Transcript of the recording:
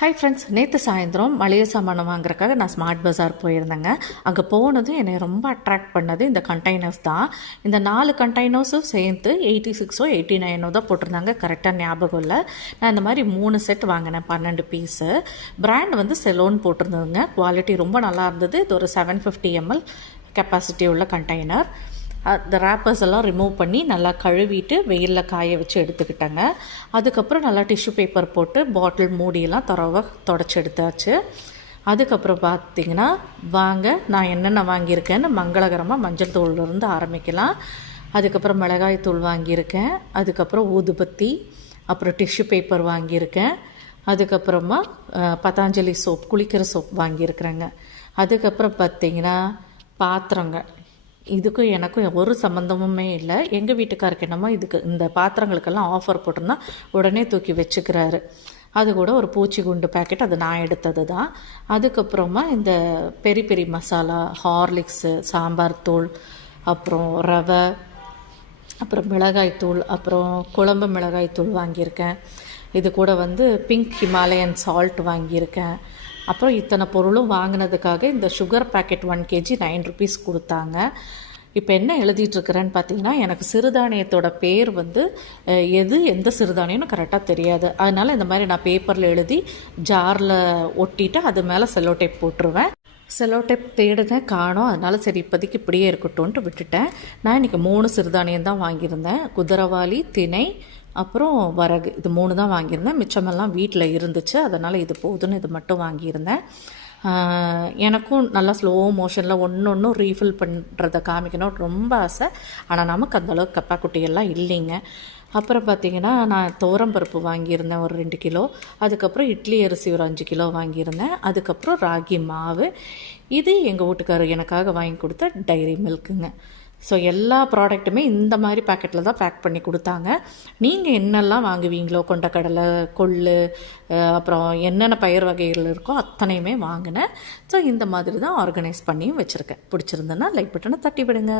Hi friends, நேற்று சாயந்தரம் மளிகை சாமானம் வாங்குறதுக்காக நான் ஸ்மார்ட் பஜார் போயிருந்தேங்க. அங்கே போனதும் என்னை ரொம்ப அட்ராக்ட் பண்ணது இந்த கண்டெய்னர்ஸ் தான். இந்த 4 கண்டெய்னர்ஸும் சேர்த்து 86 89 தான் போட்டிருந்தாங்க. கரெக்டாக ஞாபகம் இல்லை. நான் இந்த மாதிரி 3 செட் வாங்கினேன், 12 பீஸு. பிராண்ட் வந்து செலோன் போட்டிருந்ததுங்க. குவாலிட்டி ரொம்ப நல்லா இருந்தது. இது ஒரு 750 ml கெப்பாசிட்டி உள்ள கண்டெய்னர். அந்த ரேப்பர்ஸ் எல்லாம் ரிமூவ் பண்ணி நல்லா கழுவிட்டு வெயிலில் காய வச்சு எடுத்துக்கிட்டேங்க. அதுக்கப்புறம் நல்லா டிஷ்யூ பேப்பர் போட்டு பாட்டில் மூடியெல்லாம் தரவாக தொடச்சி எடுத்தாச்சு. அதுக்கப்புறம் பார்த்திங்கன்னா வாங்க நான் என்னென்ன வாங்கியிருக்கேன்னு மங்களகரமாக மஞ்சள் தூள்லேருந்து ஆரம்பிக்கலாம். அதுக்கப்புறம் மிளகாய் தூள் வாங்கியிருக்கேன். அதுக்கப்புறம் ஊதுபத்தி, அப்புறம் டிஷ்யூ பேப்பர் வாங்கியிருக்கேன். அதுக்கப்புறமா பதாஞ்சலி சோப், குளிக்கிற சோப் வாங்கியிருக்கிறேங்க. அதுக்கப்புறம் பார்த்திங்கன்னா பாத்திரங்க. இதுக்கும் எனக்கும் ஒரு சம்மந்தமுமே இல்லை. எங்கள் வீட்டுக்காருக்கு என்னமோ இந்த பாத்திரங்களுக்கெல்லாம் ஆஃபர் போட்டிருந்தா உடனே தூக்கி வச்சுக்கிறாரு. அது கூட ஒரு பூச்சி குண்டு பேக்கெட், அது நான் எடுத்தது தான். அதுக்கப்புறமா இந்த பெரி பெரி மசாலா, ஹார்லிக்ஸு, சாம்பார் தூள், அப்புறம் ரவை, அப்புறம் மிளகாய்த்தூள், அப்புறம் குழம்பு மிளகாய்த்தூள் வாங்கியிருக்கேன். இது கூட வந்து பிங்க் ஹிமாலயன் சால்ட் வாங்கியிருக்கேன். அப்புறம் இத்தனை பொருளும் வாங்கினதுக்காக இந்த சுகர் பேக்கெட் 1 kg 9 rupees கொடுத்தாங்க. இப்போ என்ன எழுதிட்டுருக்கிறேன்னு பார்த்தீங்கன்னா, எனக்கு சிறுதானியத்தோட பேர் வந்து எந்த சிறுதானியம்னு கரெக்டாக தெரியாது. அதனால் இந்த மாதிரி நான் பேப்பரில் எழுதி ஜாரில் ஒட்டிட்டு அது மேலே செல்லோ டேப் போட்டுருவேன். செல்லோ டேப் தேடுனேன், காணோம். அதனால் சரி இப்போதைக்கு இப்படியே இருக்கட்டும்ன்ட்டு விட்டுட்டேன். நான் இன்றைக்கி 3 சிறுதானியம் தான் வாங்கியிருந்தேன். குதிரவாளி, திணை, அப்புறம் வரகு. இது 3 தான் வாங்கியிருந்தேன். மிச்சமெல்லாம் வீட்டில் இருந்துச்சு. அதனால் இது போதுன்னு இது மட்டும் வாங்கியிருந்தேன். எனக்கும் நல்லா ஸ்லோ மோஷனில் ஒன்று ரீஃபில் பண்ணுறதை காமிக்கணும் ரொம்ப ஆசை. ஆனால் நமக்கு அந்தளவுக்கு கப்பாக்குட்டியெல்லாம் இல்லைங்க. அப்புறம் பார்த்திங்கன்னா, நான் துவரம்பருப்பு வாங்கியிருந்தேன் ஒரு 2 கிலோ. அதுக்கப்புறம் இட்லி அரிசி ஒரு 5 கிலோ வாங்கியிருந்தேன். அதுக்கப்புறம் ராகி மாவு. இது எங்கள் வீட்டுக்காரர் எனக்காக வாங்கி கொடுத்த டைரி மில்க்குங்க. ஸோ எல்லா ப்ராடக்ட்டுமே இந்த மாதிரி பேக்கெட்டில் தான் பேக் பண்ணி கொடுத்தாங்க. நீங்கள் என்னெல்லாம் வாங்குவீங்களோ, கொண்டக்கடலை, கொள்ளு, அப்புறம் என்னென்ன பயிர் வகைகள் இருக்கோ அத்தனையுமே வாங்கினேன். ஸோ இந்த மாதிரி தான் ஆர்கனைஸ் பண்ணியும் வச்சுருக்கேன். பிடிச்சிருந்தேன்னா லைக் பட்டனை தட்டி விடுங்க.